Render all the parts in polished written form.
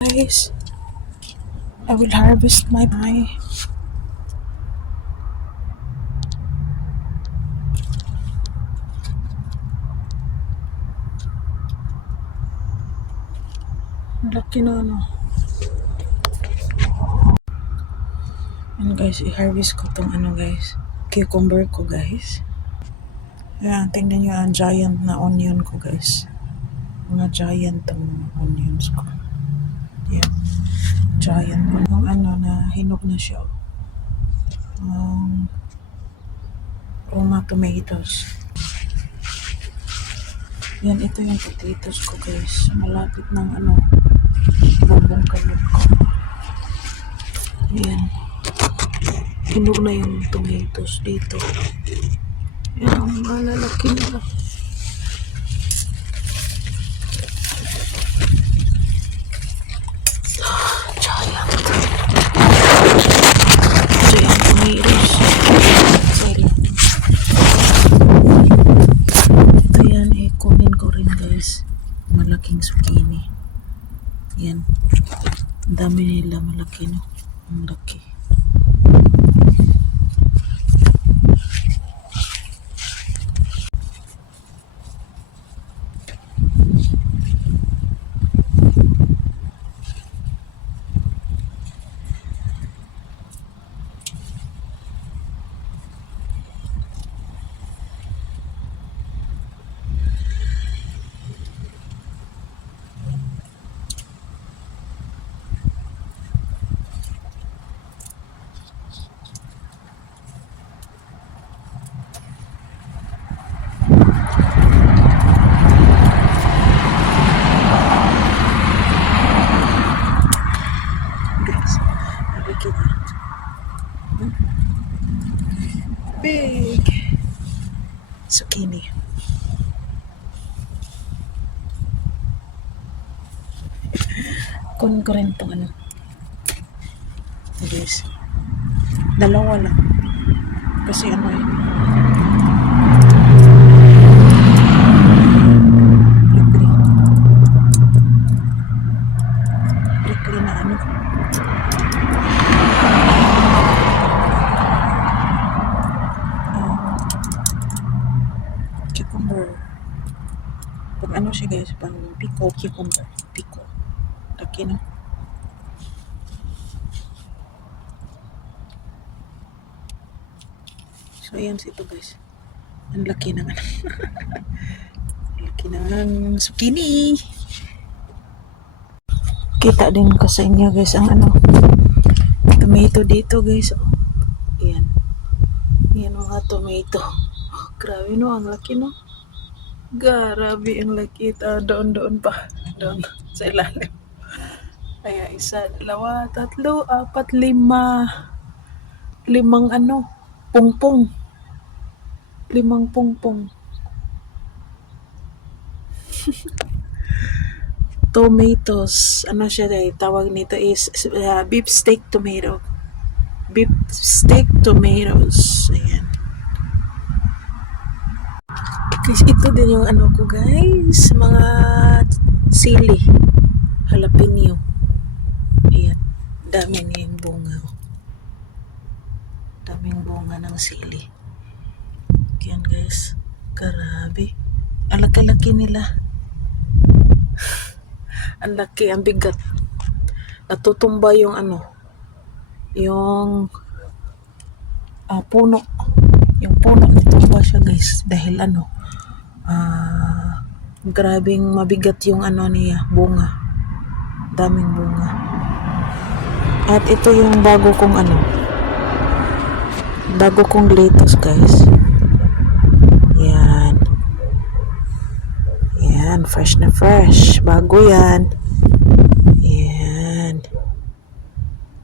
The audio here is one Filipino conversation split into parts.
Guys, I will harvest my pie. Laki na ano. Ano guys, i-harvest ko tong ano guys. Cucumber ko guys. Ayan, tingnan nyo ang giant na onion ko guys. Mga giant tong onions ko. Ayan. Giant. Yung ano na hinog na siya. Roma tomatoes. Yan, ito yung potatoes ko guys. Malapit ng ano, bumbong kalog ko. Yan. Hinog na yung tomatoes dito. Yan, ang malalaki nila. Giant. Giant tomatoes. Sorry. Ito yan, kunin ko rin guys. Malaking zucchini. Yan. Ang dami nila, malaki no. Ang laki. Big zucchini. Kunin ko rin itong ano. Guys. Dalawa lang. Kasi ano yun. Prickly na ano. Cucumber. Pag ano siya guys, pang pickle cucumber. Pickle. Laki no. So ayan ito guys. Ang laki ng ano. Laki ng zucchini. Kita din ko sa inyo guys ang ano. Tomato dito guys. Ayan. Ayan mga tomato. Grabe no, ang laki no. Grabe ang laki. Doon pa. Doon sa ilalim. Kaya isa, dalawa, tatlo, apat, lima. Limang ano, pungpong. Limang pungpong. Tomatoes. Ano siya dahil? Tawag nito is beef steak tomato. Beef steak tomatoes. Ayan. Guys, ito din yung ano ko guys. Mga sili. Jalapeno. Ayan. Dami niyang bunga. Daming bunga ng sili. Ayan guys. Grabe. Ang laki-laki nila. Ang laki, ang bigat. Natutumba yung ano. Yung puno. Yung puno natumba siya guys. Dahil ano. Grabing mabigat yung ano niya. Bunga. Daming bunga. At ito yung bago kong ano. Bago kong lettuce guys. Yan. Yan. Fresh na fresh. Bago yan. Yan.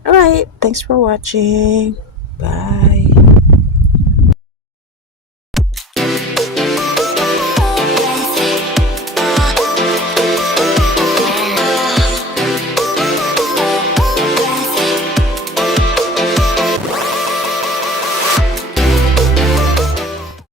Alright. Thanks for watching. Bye.